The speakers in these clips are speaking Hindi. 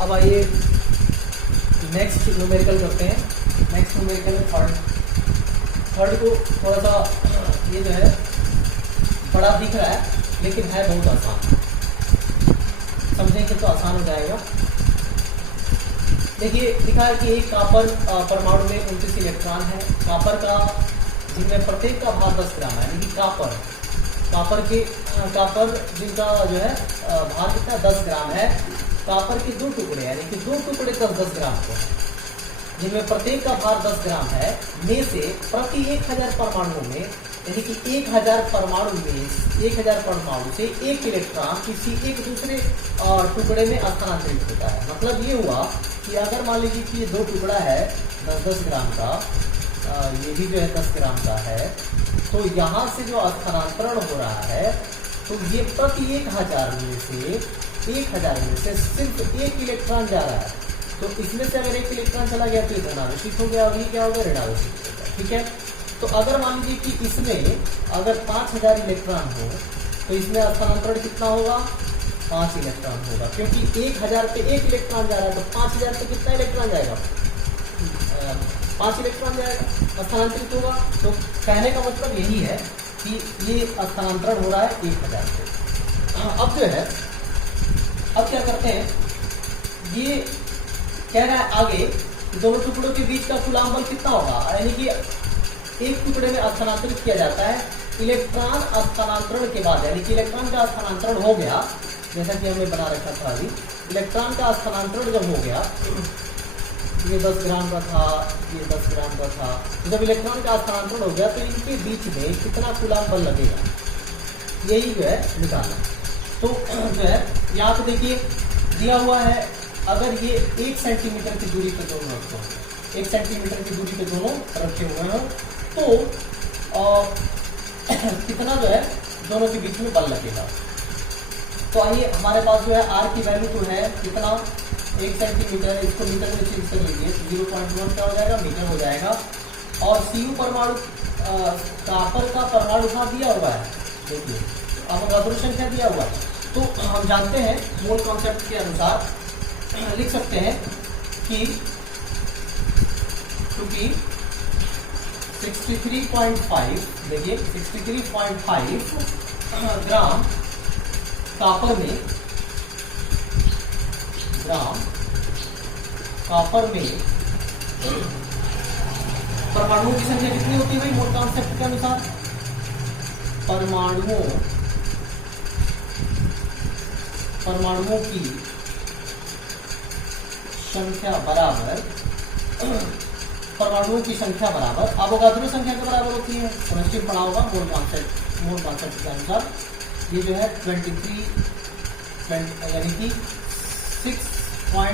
अब आइए नेक्स्ट न्यूमेरिकल करते हैं। नेक्स्ट न्यूमेरिकल है थर्ड को थोड़ा सा ये जो है बड़ा दिख रहा है लेकिन है बहुत आसान, समझेंगे तो आसान हो जाएगा। देखिए लिखा है कि एक कॉपर परमाणु में 29 इलेक्ट्रॉन है। कॉपर का जिनमें प्रत्येक का भार 10 ग्राम है, यानी कि कॉपर जिनका जो है भार कितना 10 ग्राम है। कॉपर के 2 टुकड़े यानी कि 2 टुकड़े 10-10 ग्राम को है, जिनमें प्रत्येक का भार 10 ग्राम है, में से प्रति 1000 परमाणुओं में यानी कि 1000 परमाणु से एक इलेक्ट्रॉन किसी एक दूसरे टुकड़े में स्थानांतरित होता है। मतलब ये हुआ कि अगर मान लीजिए कि ये 2 टुकड़ा है 10-10 ग्राम का, ये भी जो है 10 ग्राम का है, तो यहाँ से जो स्थानांतरण हो रहा है तो ये प्रति 1000 में से सिर्फ एक इलेक्ट्रॉन जा रहा है। तो इसमें से अगर एक इलेक्ट्रॉन चला गया तो ये धनावेशित हो गया, अभी क्या होगा ऋणावेशित हो गया। ठीक है, तो अगर मान लीजिए कि इसमें अगर 5000 इलेक्ट्रॉन हो तो इसमें स्थानांतरण कितना होगा 5 इलेक्ट्रॉन होगा, क्योंकि 1000 पे एक इलेक्ट्रॉन जा रहा है तो 5000 पे कितना इलेक्ट्रॉन जाएगा 5 इलेक्ट्रॉन जाएगा, स्थानांतरित होगा। तो कहने का मतलब यही है कि ये स्थानांतरण हो रहा है 1000 पे। अब जो है अब क्या करते हैं, ये कह रहा है आगे दोनों टुकड़ों के बीच का कूलाम बल कितना होगा, यानी कि एक टुकड़े में स्थानांतरित किया जाता है इलेक्ट्रॉन स्थानांतरण के बाद, यानी कि इलेक्ट्रॉन का स्थानांतरण हो गया, जैसा कि हमने बना रखा था अभी। इलेक्ट्रॉन का स्थानांतरण जब हो गया, ये 10 ग्राम का था, ये 10 ग्राम का था, तो जब इलेक्ट्रॉन का स्थानांतरण हो गया तो इनके बीच में कितना कूलाम बल लगेगा, यही जो है निकालना। तो जो है यहाँ पे देखिए दिया हुआ है, अगर ये 1 सेंटीमीटर की दूरी पे दोनों रखते हैं, 1 सेंटीमीटर की दूरी पे दोनों रखे हुए हैं, तो कितना जो है दोनों के बीच में बल लगेगा। तो आइए हमारे पास जो है आर की वैल्यू तो है कितना 1 सेंटीमीटर, इसको मीटर में चेंज कर लीजिए, 0.1 क्या हो जाएगा मीटर हो जाएगा। और Cu परमाणु कॉपर का परमाणु भार दिया हुआ है, देखिए अवोगाद्रो संख्या दिया हुआ है। तो हम जानते हैं मोल कॉन्सेप्ट के अनुसार लिख सकते हैं कि क्योंकि 63.5 देखिए 63.5 ग्राम कॉपर में परमाणुओं की संख्या कितनी होती है भाई मोल कॉन्सेप्ट के अनुसार, परमाणुओं की संख्या बराबर अवोगाद्रो संख्या के बराबर होती है। सुनिश्चित पढ़ा होगा मोल कॉन्सेप्ट के अनुसार। ये जो है 23 यानी कि 6.02 ×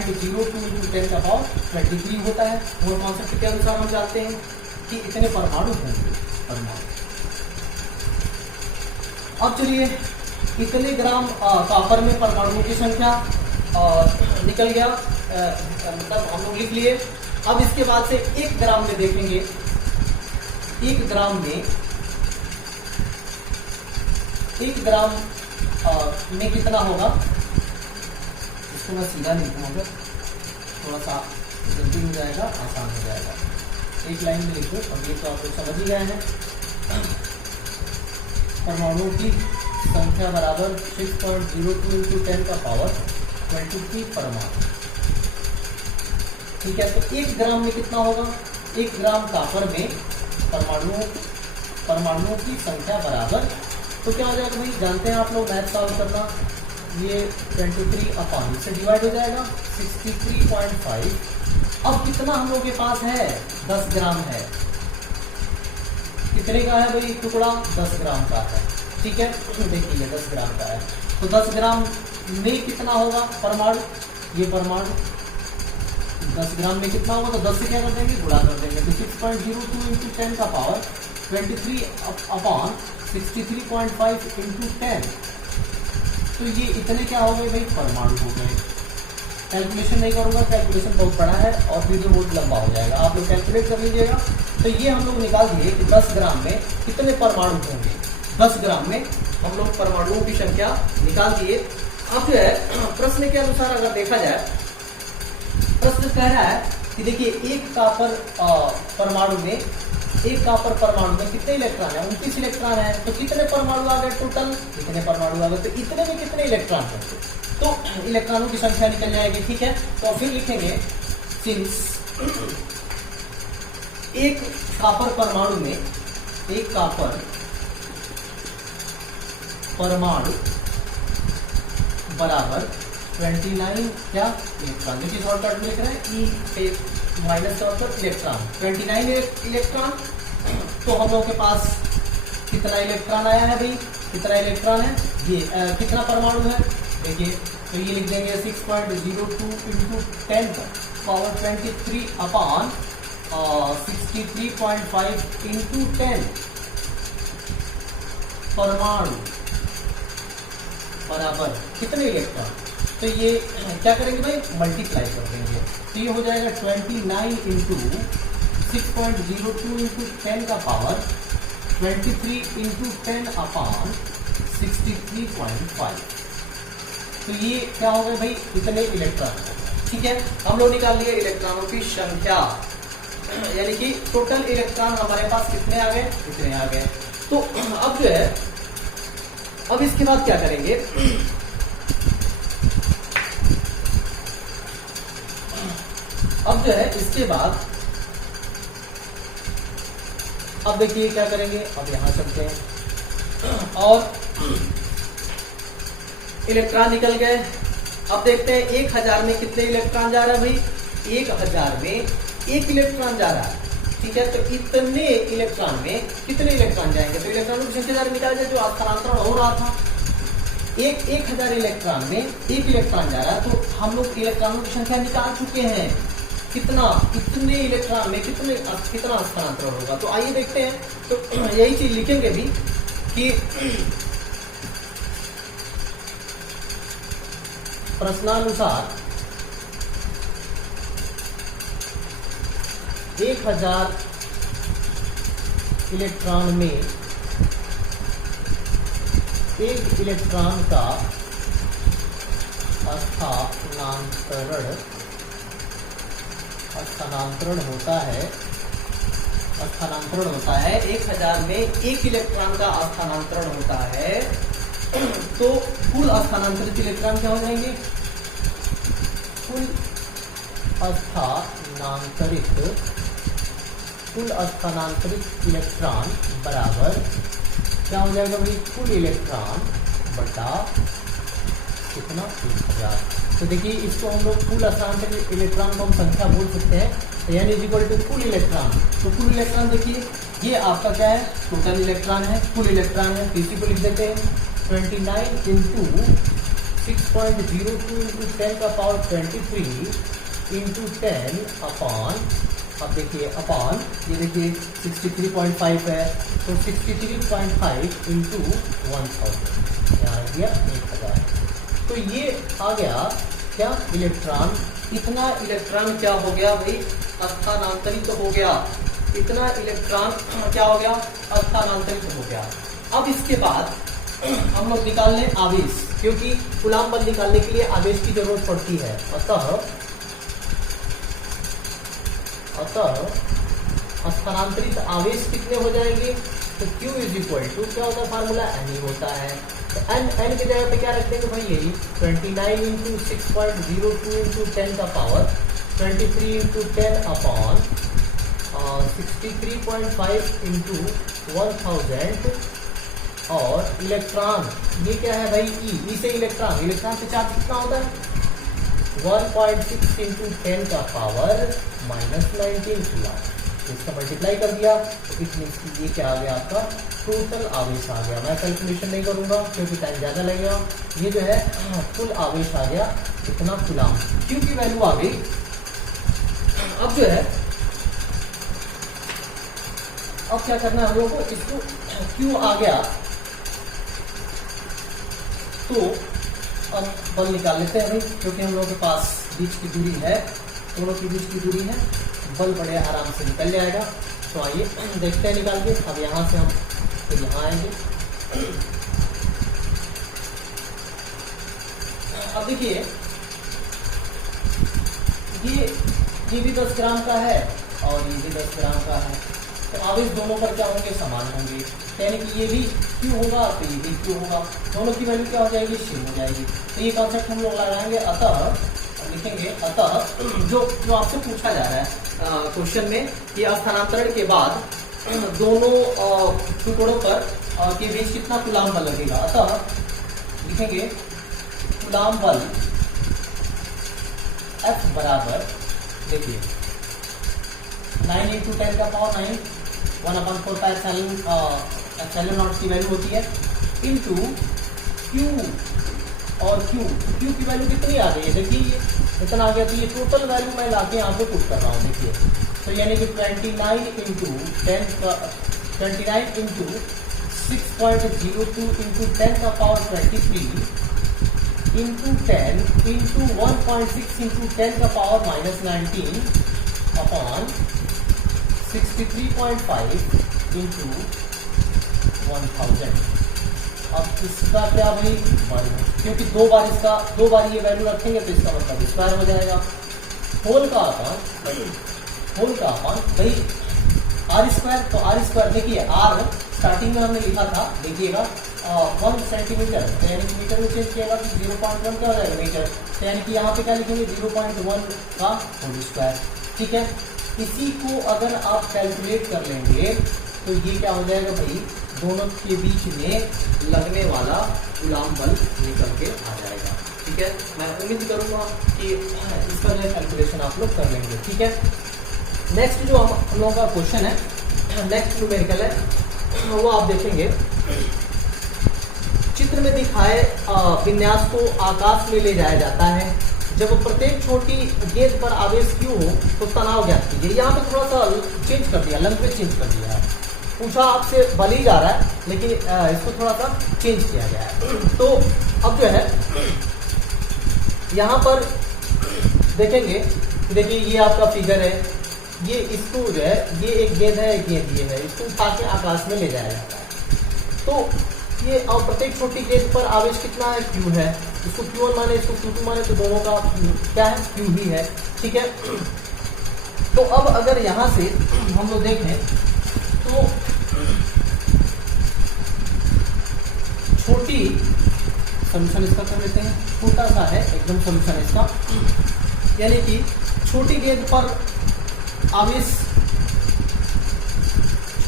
10⁻23 होता है। मोल कॉन्सेप्ट के अनुसार हम जानते हैं कि इतने परमाणु होंगे अब चलिए इतने ग्राम कॉपर में परमाणुओं की संख्या निकल गया, मतलब हम लोग लिख लिए। अब इसके बाद से 1 ग्राम में देखेंगे, 1 ग्राम में कितना होगा, इसको मैं सीधा लिखूंगा, थोड़ा सा जल्दी हो जाएगा, आसान हो जाएगा। एक लाइन में लिखो, अब ये तो आप लोग समझ ही गए हैं। परमाणुओं की संख्या बराबर 6.02 × 10⁻23 परमाणु। ठीक है, तो 1 ग्राम में कितना होगा, 1 ग्राम कॉपर में परमाणुओं की संख्या बराबर, तो क्या हो जाएगा भाई, जानते हैं आप लोग मैथ सॉल्व करना, ये 23 से डिवाइड हो जाएगा 63.5। अब कितना हम लोग के पास है 10 ग्राम है, कितने का है भाई टुकड़ा 10 ग्राम का है। ठीक है, देखिए 10 ग्राम का है, तो 10 ग्राम में कितना होगा परमाणु, ये परमाणु 10 ग्राम में कितना होगा, तो 10 से क्या कर देंगे गुणा कर देंगे, तो 6.02 × 10⁻23 अपॉन 63.5 × 10, तो ये इतने क्या हो गए भाई परमाणु हो गए। कैलकुलेशन नहीं करूंगा, कैलकुलेशन बहुत बड़ा है और वीडियो बहुत लंबा हो जाएगा, आप लोग कैलकुलेट कर लीजिएगा। तो ये हम लोग निकाल दिए कि 10 ग्राम में कितने परमाणु होंगे, 10 ग्राम में हम लोग परमाणुओं की संख्या निकाल दिए। अब जो है प्रश्न के अनुसार अगर देखा जाए प्रश्न कह रहा है कि देखिए एक कॉपर परमाणु में कितने इलेक्ट्रॉन है? 29 इलेक्ट्रॉन है। तो कितने परमाणु आ गए टोटल? कितने परमाणु आ गए? तो इतने में कितने इलेक्ट्रॉन होंगे? तो इलेक्ट्रॉनों की संख्या निकल जाएगी। ठीक है, तो फिर लिखेंगे सिंस एक कॉपर परमाणु में बराबर 29 क्या इलेक्ट्रॉन, देखिए शॉर्टकट में लिख रहे हैं ई पे माइनस का मतलब इलेक्ट्रॉन, 29 इलेक्ट्रॉन। तो हम लोगों के पास कितना इलेक्ट्रॉन आया है भाई? कितना इलेक्ट्रॉन है ये? कितना परमाणु है देखिए, तो ये लिख देंगे 6.02 इंटू 10 पावर 23 अपॉन 63.5 इंटू 10 परमाणु बराबर कितने इलेक्ट्रॉन। तो ये क्या करेंगे भाई? मल्टीप्लाई कर देंगे। तो ये हो जाएगा 29 इंटू 6.02 इंटू 10 का पावर 23 इंटू 10 अपॉन 63.5। तो ये क्या हो गया भाई? इतने इलेक्ट्रॉन। ठीक है, हम लोग निकाल लिए इलेक्ट्रॉनों की संख्या, यानी कि टोटल इलेक्ट्रॉन हमारे पास कितने आ गए? इतने आ गए। तो अब जो है, अब इसके बाद क्या करेंगे? अब जो है इसके बाद अब देखिए क्या करेंगे। अब यहां चलते हैं और इलेक्ट्रॉन निकल गए। अब देखते हैं 1000 में कितने इलेक्ट्रॉन जा रहा है भाई? 1000 में 1 इलेक्ट्रॉन जा रहा है। ठीक है, तो इतने इलेक्ट्रॉन में कितने इलेक्ट्रॉन जाएंगे? तो इलेक्ट्रॉनों की संख्या निकाल जाए जो स्थानांतरण हो रहा था। 1000 इलेक्ट्रॉन में 1 इलेक्ट्रॉन जा रहा है, तो हम लोग इलेक्ट्रॉनों की संख्या निकाल चुके हैं। कितना? इतने इलेक्ट्रॉन में कितना स्थानांतरण होगा? तो आइए देखते हैं। तो यही चीज लिखेंगे भी कि प्रश्नानुसार 1000 इलेक्ट्रॉन में 1 इलेक्ट्रॉन का स्थानांतरण होता है 1000 में 1 इलेक्ट्रॉन का स्थानांतरण होता है। तो कुल स्थानांतरित इलेक्ट्रॉन क्या हो जाएंगे? कुल स्थानांतरित इलेक्ट्रॉन बराबर क्या हो जाएगा भाई? कुल इलेक्ट्रॉन बटा कितना? 1000। तो देखिए इसको हम लोग कुल स्थानांतरित इलेक्ट्रॉन को हम संख्या बोल सकते हैं, यानी इज इक्वल टू कुल इलेक्ट्रॉन। तो कुल इलेक्ट्रॉन देखिए ये आपका क्या है? टोटल इलेक्ट्रॉन है, कुल इलेक्ट्रॉन है। तो इसी को लिख देते हैं 29 इंटू 6.02 इंटू 10 का पावर 23 इंटू 10 अपॉन, अब देखिए अपॉन, ये देखिए 63.5 है, तो 63.5 इंटू 1000 यहाँ आ गया 1000। तो ये आ गया क्या? इलेक्ट्रॉन। इतना इलेक्ट्रॉन क्या हो गया भाई? स्थानांतरित हो गया। इतना इलेक्ट्रॉन क्या हो गया? स्थानांतरित हो गया। अब इसके बाद हम लोग निकाल लें आवेश, क्योंकि कूलाम बल निकालने के लिए आवेश की जरूरत पड़ती है। अतः स्थानांतरित आवेश कितने हो जाएंगे? तो Q इज इक्वल टू क्या होता है? फार्मूला N ही होता है। तो N की जगह पे क्या रख देंगे भाई? यही 29 इंटू 6.02 इंटू 10 का पावर 23 इंटू 10 अपॉन 63.5 इंटू 1000। और इलेक्ट्रॉन ये क्या है भाई? ई से इलेक्ट्रॉन से चार्ज कितना होता है? 1.6 इंटू 10 का पावर -19 कूलम। इसका मल्टीप्लाई कर दिया तो इट मीन्स कि ये क्या आ गया? आपका टोटल आवेश आ गया। मैं कैलकुलेशन नहीं करूंगा क्योंकि टाइम ज्यादा लगेगा। ये जो है कुल आवेश आ गया इतना कूलम, क्योंकि वैल्यू आ गई। अब जो है, अब क्या करना है हम लोग को? इसको क्यों आ गया तो अब बल निकाल लेते हैं भाई, क्योंकि हम लोगों के पास बीच की दूरी है, दोनों की बीच की दूरी है, बल बड़े आराम से निकल जाएगा। तो आइए देखते हैं निकाल के। अब यहाँ से हम तो यहाँ आएंगे। अब देखिए ये ये भी 10 ग्राम का है और ये भी 10 ग्राम का है, तो आवेश दोनों पर क्या होंगे, समान होंगे, यानी कि ये भी Q होगा तो ये भी Q होगा, दोनों की वैल्यू क्या हो जाएगी, सेम हो जाएगी। तो ये कॉन्सेप्ट हम लोग लगाएंगे। अतः लिखेंगे, अतः जो आपसे पूछा जा रहा है क्वेश्चन में कि स्थानांतरण के बाद दोनों टुकड़ों पर के बीच कितना कूलाम बल लगेगा। अतः लिखेंगे कूलाम बल F बराबर, देखिए 9 × 10 का पावर 9, 1/4 का एप्सिलॉन नॉट की वैल्यू होती है, इनटू Q और Q की वैल्यू कितनी आ गई है, देखिए इतना आ गया। तो ये टोटल वैल्यू मैं लाके यहाँ पे पुट कर रहा हूँ, देखिए। तो यानी कि 29 इंटू 6.02 इंटू 10 का पावर 23 इंटू 10 इंटू 1.6 इंटू 10 का पावर -19 अपॉन 63.5 इंटू 1000। अब इसका क्या भाई, वर्ग, क्योंकि दो बार ये वैल्यू रखेंगे तो इसका मतलब स्क्वायर हो जाएगा। होल का अपान भाई आर स्क्वायर, तो आर स्क्वायर देखिए, आर स्टार्टिंग में हमने लिखा था, देखिएगा 1 सेंटीमीटर, तो यानी कि मीटर में चेंज किया तो 0.1 क्या हो जाएगा मीटर, तो यानी कि यहाँ पे क्या लिखेंगे 0.1 का होल स्क्वायर, ठीक है। इसी को अगर आप कैलकुलेट कर लेंगे तो ये क्या हो जाएगा भाई, दोनों के बीच में लगने वाला कूलाम बल निकल के आ जाएगा, ठीक है। मैं उम्मीद करूंगा कि इसका जो कैलकुलेशन आप लोग कर लेंगे, ठीक है। नेक्स्ट जो हम लोगों का क्वेश्चन है, नेक्स्ट न्यूमेरिकल है, वो आप देखेंगे। चित्र में दिखाए विन्यास को आकाश में ले जाया जाता है। जब प्रत्येक छोटी गेंद पर आवेश Q हो तो तनाव ज्ञात कीजिए। यहाँ पे थोड़ा सा चेंज कर दिया, लैंग्वेज चेंज कर दिया है। पूछा आपसे बल ही जा रहा है, लेकिन इसको थोड़ा सा चेंज किया गया है। तो अब जो है यहाँ पर देखेंगे, देखिए ये आपका फिगर है, ये इसको जो है, ये एक गेंद है, एक गेंद ये है, इसको उठा के आकाश में ले जाया जाता है। तो ये और प्रत्येक छोटी गेंद पर आवेश कितना है, Q है। इसको Q1 माने, इसको Q2 माने, तो दोनों का क्या है, Q ही है, ठीक है। तो अब अगर यहाँ से हम लोग देखें तो छोटी सॉल्यूशन इसका कर लेते हैं, छोटा सा है एकदम सॉल्यूशन इसका, यानी कि छोटी गेंद पर आवेश,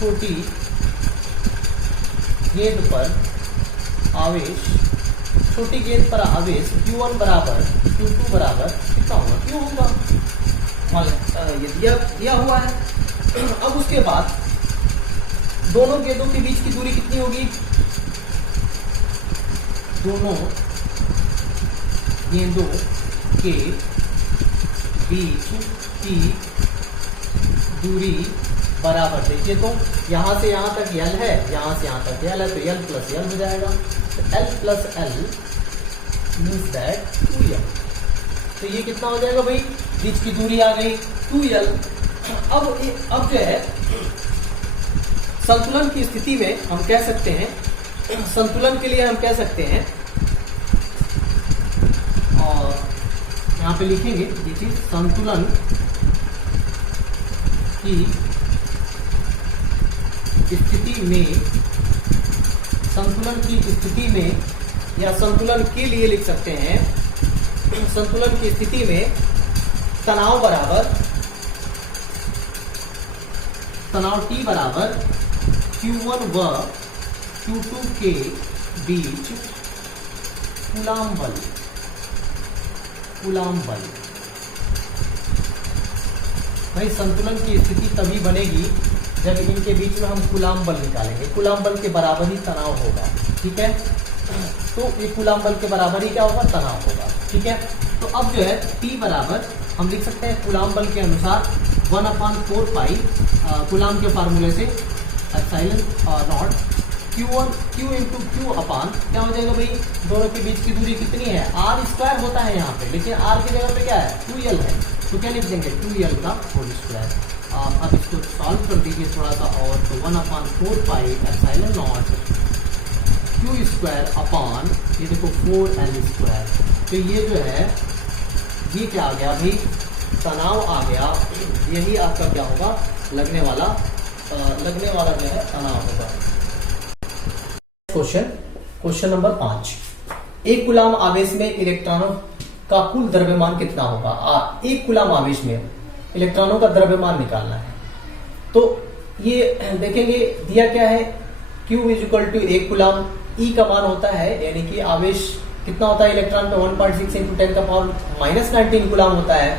छोटी गेंद पर आवेश, छोटी गेंद पर आवेश Q1 बराबर Q2 बराबर कितना होगा, Q होगा, ये दिया हुआ है। अब उसके बाद दोनों गेंदों के बीच की दूरी कितनी होगी, दोनों गेंदों के बीच की दूरी बराबर, देखिए तो यहां से यहां तक L है, यहां से यहां तक L है, तो L प्लस L हो जाएगा। तो L plus L means that 2L। तो ये कितना हो जाएगा भाई, बीच की दूरी आ गई 2L। अब जो है संतुलन की स्थिति में हम कह सकते हैं, संतुलन के लिए हम कह सकते हैं, और यहाँ पे लिखेंगे देखिए, संतुलन की स्थिति में, संतुलन की स्थिति में या संतुलन के लिए लिख सकते हैं, संतुलन की स्थिति में तनाव बराबर, तनाव T बराबर Q1 व Q2 के बीच कूलाम बल, कूलाम बल। भाई संतुलन की स्थिति तभी बनेगी जब इनके बीच में हम कूलाम बल निकालेंगे, कूलाम बल के बराबर ही तनाव होगा, ठीक है। तो ये कूलाम बल के बराबर ही क्या होगा, तनाव होगा, ठीक है। तो अब जो है T बराबर हम लिख सकते हैं कूलाम बल के अनुसार 1/4 पाई कूलाम के फार्मूले से epsilon not Q into Q अपान क्या हो जाएगा भाई, दोनों के बीच की दूरी कितनी है, R स्क्वायर होता है यहाँ पे, लेकिन R की जगह पे क्या है 2L है, तो क्या लिख देंगे 2L का होल स्क्वायर। अब इसको सॉल्व कर दीजिए थोड़ा सा और, तो 1/4 pi epsilon not Q square upon ये देखो 4L स्क्वायर। तो ये जो है ये क्या आ गया भाई, तनाव आ गया, यही आपका क्या होगा, लगने वाला जो है तनाव होगा। क्वेश्चन नंबर 5, एक कूलाम आवेश में इलेक्ट्रॉनों का कुल द्रव्यमान कितना होगा। एक कूलाम आवेश में इलेक्ट्रॉनों का द्रव्यमान निकालना है। तो ये देखेंगे दिया क्या है, Q इक्वल टू एक कूलाम, E का मान होता है, यानी कि आवेश कितना होता है इलेक्ट्रॉन पे 1.6 इंटू 10 का पावर -19 कूलाम होता है।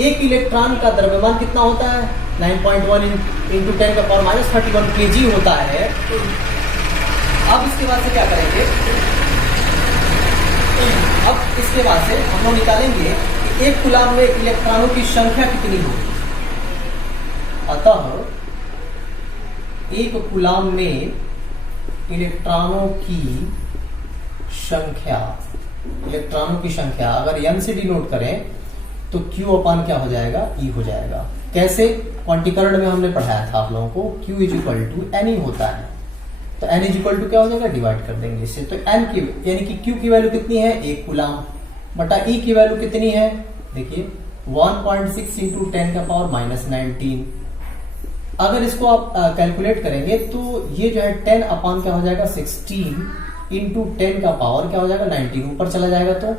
एक इलेक्ट्रॉन का द्रव्यमान कितना होता है, 9.1 इंटू 10 का पावर -31 kg होता है। अब इसके बाद से क्या करेंगे, अब इसके बाद से हम लोग निकालेंगे कि एक कूलाम में इलेक्ट्रॉनों की संख्या कितनी होगी। अतः एक कूलाम में इलेक्ट्रॉनों की संख्या अगर n से डिनोट करें तो Q अपान क्या हो जाएगा, E हो जाएगा। कैसे, क्वांटीकरण में हमने पढ़ाया था आप लोगों को, Q इक्वल टू N होता है। तो N इक्वल टू क्या हो जाएगा, डिवाइड कर देंगे इससे। तो N की यानी कि Q की वैल्यू कितनी है, एक कूलाम, बटा E की वैल्यू कितनी है, देखिए 1.6 इंटू 10 का पावर -19। अगर इसको आप कैलकुलेट करेंगे तो ये जो है 10 अपान क्या हो जाएगा, 16 इंटू 10 का पावर क्या हो जाएगा, 19 ऊपर चला जाएगा।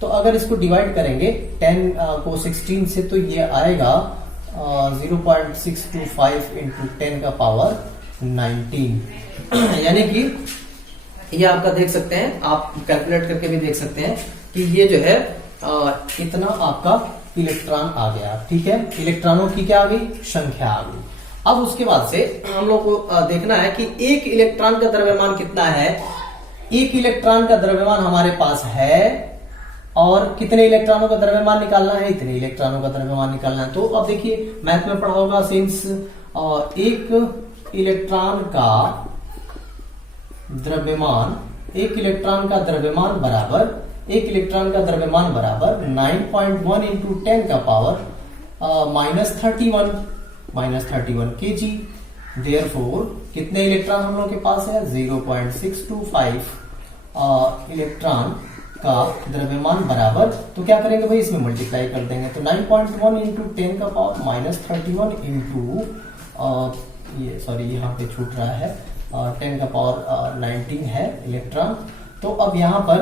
तो अगर इसको डिवाइड करेंगे 10 को 16 से तो ये आएगा 0.625 इंटू 10 का पावर 19। यानी कि ये आपका देख सकते हैं, आप कैलकुलेट करके भी देख सकते हैं कि ये जो है इतना आपका इलेक्ट्रॉन आ गया। ठीक है, इलेक्ट्रॉनों की क्या आ गई, संख्या आ गई। अब उसके बाद से हम लोग को देखना है कि एक इलेक्ट्रॉन का द्रव्यमान कितना है। एक इलेक्ट्रॉन का द्रव्यमान हमारे पास है और कितने इलेक्ट्रॉनों का द्रव्यमान निकालना है, इतने इलेक्ट्रॉनों का द्रव्यमान निकालना है। तो अब देखिए मैथ में पढ़ा होगा, सिंस एक इलेक्ट्रॉन का द्रव्यमान बराबर 9.1 इंटू 10 का पावर -31 kg। देयरफॉर कितने इलेक्ट्रॉन हम लोग के पास है, 0.625 इलेक्ट्रॉन का द्रव्यमान बराबर, तो क्या करेंगे भाई, इसमें मल्टीप्लाई कर देंगे। तो 9.1 इंटू 10 का पावर -31 इंटू ये सॉरी यहाँ पे छूट रहा है, 10 का पावर 19 है इलेक्ट्रॉन। तो अब यहाँ पर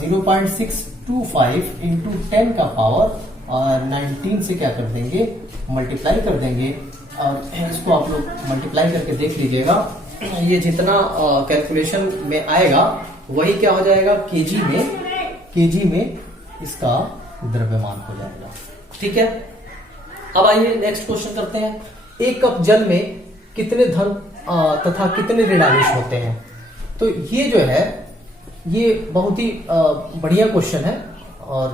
0.625 इंटू 10 का पावर 19 से क्या कर देंगे, मल्टीप्लाई कर देंगे। और इसको आप लोग मल्टीप्लाई करके देख लीजिएगा, ये जितना कैलकुलेशन में आएगा वही क्या हो जाएगा, केजी में इसका द्रव्यमान हो जाएगा। ठीक है, अब आइए नेक्स्ट क्वेश्चन करते हैं। एक कप जल में कितने धन तथा कितने ऋणावेश होते हैं। तो ये जो है ये बहुत ही बढ़िया क्वेश्चन है और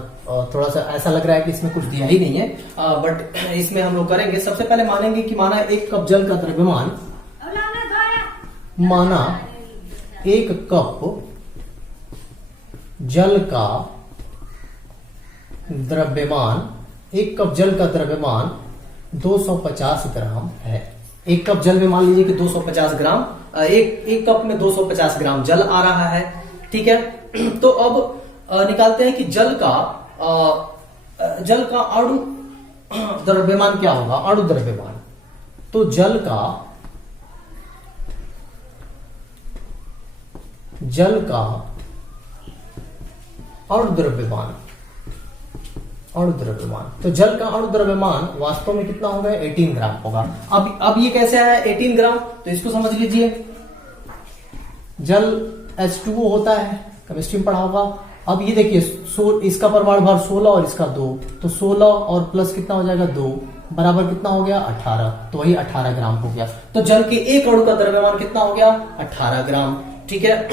थोड़ा सा ऐसा लग रहा है कि इसमें कुछ दिया ही नहीं है, बट इसमें हम लोग करेंगे। सबसे पहले मानेंगे कि माना एक कप जल का द्रव्यमान, माना एक कप जल का द्रव्यमान 250 ग्राम है। एक कप जल में मान लीजिए कि 250 ग्राम, एक कप में 250 ग्राम जल आ रहा है। ठीक है, तो अब निकालते हैं कि जल का अणु द्रव्यमान क्या होगा, अणु द्रव्यमान। तो जल का अणु द्रव्यमान, तो जल का अणु द्रव्यमान वास्तव में कितना होगा, 18 ग्राम होगा। अब ये कैसे आया 18 ग्राम, तो इसको समझ लीजिए। जल H2O होता है, केमिस्ट्री में पढ़ा होगा। अब ये देखिए इसका परमाणु भार 16 और इसका 2, तो 16 और प्लस कितना हो जाएगा 2 बराबर कितना हो गया 18, तो वही 18 ग्राम हो गया। तो जल के एक अणु का द्रव्यमान कितना हो गया 18 ग्राम। ठीक है,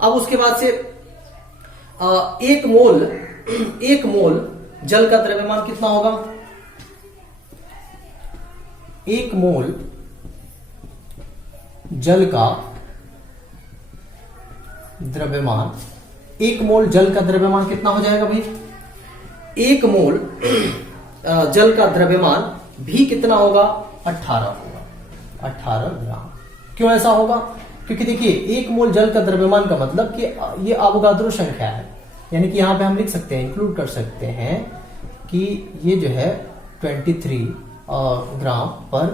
अब उसके बाद से एक मोल जल का द्रव्यमान कितना होगा, एक मोल जल का द्रव्यमान, एक मोल जल का द्रव्यमान कितना हो जाएगा भाई, एक मोल जल का द्रव्यमान भी कितना होगा 18 होगा, 18 ग्राम। क्यों ऐसा होगा, क्योंकि देखिए एक मोल जल का द्रव्यमान का मतलब कि ये अवोगाद्रो संख्या है, यानी कि यहां पे हम लिख सकते हैं, इंक्लूड कर सकते हैं कि ये जो है 23 ग्राम पर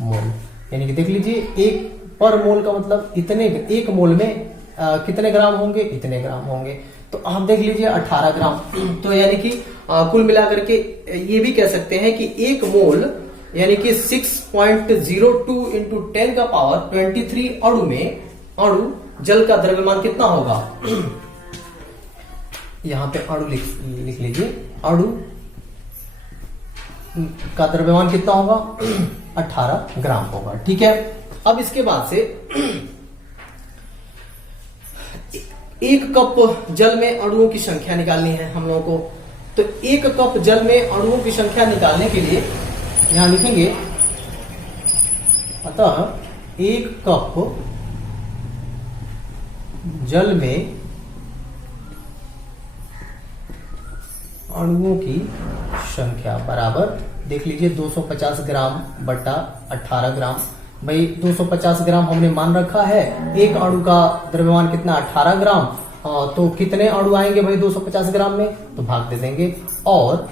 मोल। यानी कि देख लीजिए, एक पर मोल का मतलब इतने, एक मोल में कितने ग्राम होंगे, इतने ग्राम होंगे। तो आप देख लीजिए 18 ग्राम। तो यानी कि कुल मिलाकर के ये भी कह सकते हैं कि एक मोल यानी कि 6.02 इंटू 10 का पावर 23 अणु में अणु जल का द्रव्यमान कितना होगा। यहां पे अणु लिख लीजिए, अणु का द्रव्यमान कितना होगा, 18 ग्राम होगा। ठीक है। अब इसके बाद से एक कप जल में अणुओं की संख्या निकालनी है हम लोगों को। तो एक कप जल में अणुओं की संख्या निकालने के लिए यहां लिखेंगे, अतः एक कप जल में अणुओं की संख्या बराबर, देख लीजिए 250 ग्राम बटा 18 ग्राम। भाई 250 ग्राम हमने मान रखा है, एक अणु का द्रव्यमान कितना, 18 ग्राम। तो कितने अणु आएंगे भाई 250 ग्राम में, तो भाग दे देंगे और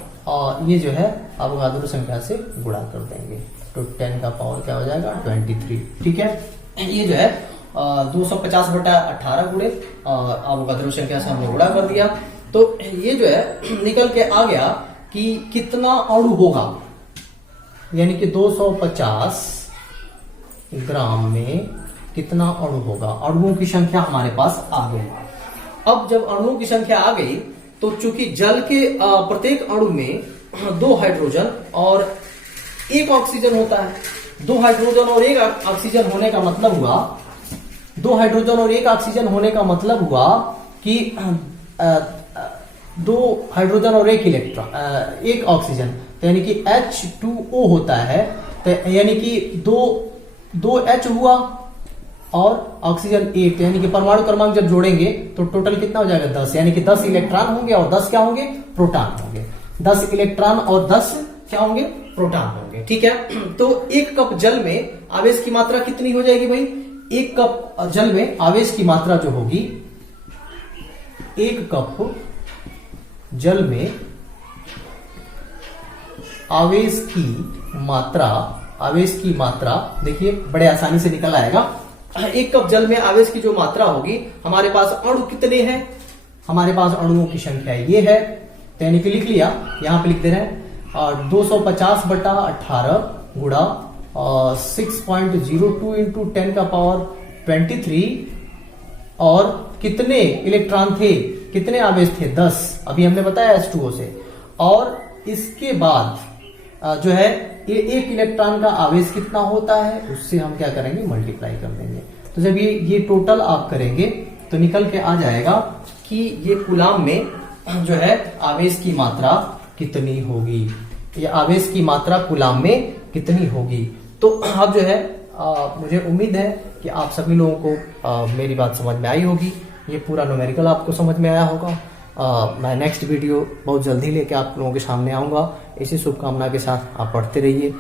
ये जो है अवोगाद्रो संख्या से गुणा कर देंगे। तो 10 का पावर क्या हो जाएगा, 23। ठीक है। ये जो है 250 बटा 18 गुणे अवोगाद्रो संख्या से हमने गुणा कर दिया। तो ये जो है निकल के आ गया कि कितना अणु होगा, यानी कि 250 ग्राम में कितना अणु होगा। अणुओं की संख्या हमारे पास आ गई। अब जब अणुओं की संख्या आ गई तो चूंकि जल के प्रत्येक अणु में 2 हाइड्रोजन और 1 ऑक्सीजन होता है। 2 हाइड्रोजन और 1 ऑक्सीजन होने का मतलब हुआ, 2 हाइड्रोजन और 1 ऑक्सीजन होने का मतलब हुआ कि 2 हाइड्रोजन और 1 इलेक्ट्रॉन, 1 ऑक्सीजन, तो यानी कि H2O होता है। तो यानी कि 2 H हुआ और ऑक्सीजन 1, यानी कि परमाणु क्रमांक जब जोड़ेंगे तो टोटल कितना हो जाएगा, 10। यानी कि 10 इलेक्ट्रॉन होंगे और 10 क्या होंगे, प्रोटॉन होंगे। 10 इलेक्ट्रॉन और 10 क्या होंगे, प्रोटॉन होंगे। ठीक है। तो एक कप जल में आवेश की मात्रा कितनी हो जाएगी भाई, एक कप जल में आवेश की मात्रा जो होगी, एक कप जल में आवेश की मात्रा देखिए बड़े आसानी से निकल आएगा। एक कप जल में आवेश की जो मात्रा होगी, हमारे पास अणु कितने हैं, हमारे पास अणुओं की संख्या ये है। तो यानी कि लिख लिया, यहां पे लिख दे रहे हैं 250 बटा 18 गुणा 6.02 इंटू 10 का पावर 23 और कितने इलेक्ट्रॉन थे, कितने आवेश थे, 10। अभी हमने बताया H2O से। और इसके बाद जो है ये 1 इलेक्ट्रॉन का आवेश कितना होता है, उससे हम क्या करेंगे, मल्टीप्लाई कर देंगे। तो जब ये टोटल आप करेंगे तो निकल के आ जाएगा कि ये कूलाम में जो है आवेश की मात्रा कितनी होगी, ये आवेश की मात्रा कूलाम में कितनी होगी। तो अब जो है मुझे उम्मीद है कि आप सभी लोगों को मेरी बात समझ में आई होगी। ये पूरा न्यूमेरिकल आपको समझ में आया होगा। मैं नेक्स्ट वीडियो बहुत जल्दी लेके आप लोगों के सामने आऊंगा। इसी शुभकामना के साथ आप पढ़ते रहिए।